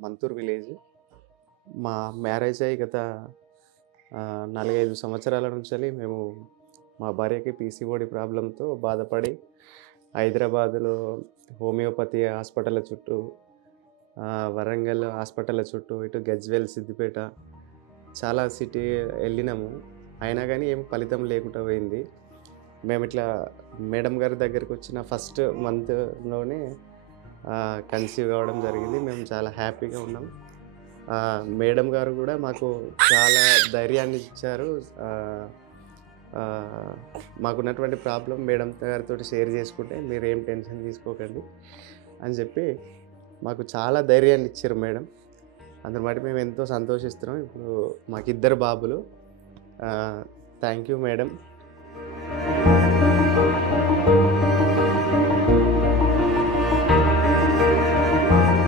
Mantur village. మా marriage అయ్యి గత 4, 5 సంవత్సరాల నుంచెల్లి మేము మా భార్యకి పీసీఓడి ప్రాబ్లమ్‌తో బాధపడి హైదరాబాద్‌లో హోమియోపతి హాస్పిటల్ల చుట్టూ, వరంగల్ హాస్పిటల్ల చుట్టూ, ఇటు గజ్వేల్, సిద్దిపేట చాలా సిటీ ఎళ్ళినాము. అయినా గానీ ఏం ఫలితం లేకుండా పోయింది. మేమిట్లా మేడం గారి దగ్గరికొచ్చిన ఫస్ట్ మంత్‌లోనే కన్సీవ్ కావడం జరిగింది. మేము చాలా హ్యాపీగా ఉన్నాం. మేడం గారు గూడా మాకు చాలా ధైర్యాన్నిచ్చారు. ఆహ్, ఆహ్, మాకున్నటువంటి ప్రాబ్లమ్ మేడం గారితోటి షేర్ చేసుకుంటే, మీరేం టెన్షన్ తీసుకోకండి అని జెప్పి మాకు చాలా ధైర్యాన్నిచ్చారు మేడం. అందుని బట్టి మేమెంతో సంతోషిస్తున్నాం. ఇప్పుడు మాకిద్దరు బాబులు. Thank you madam.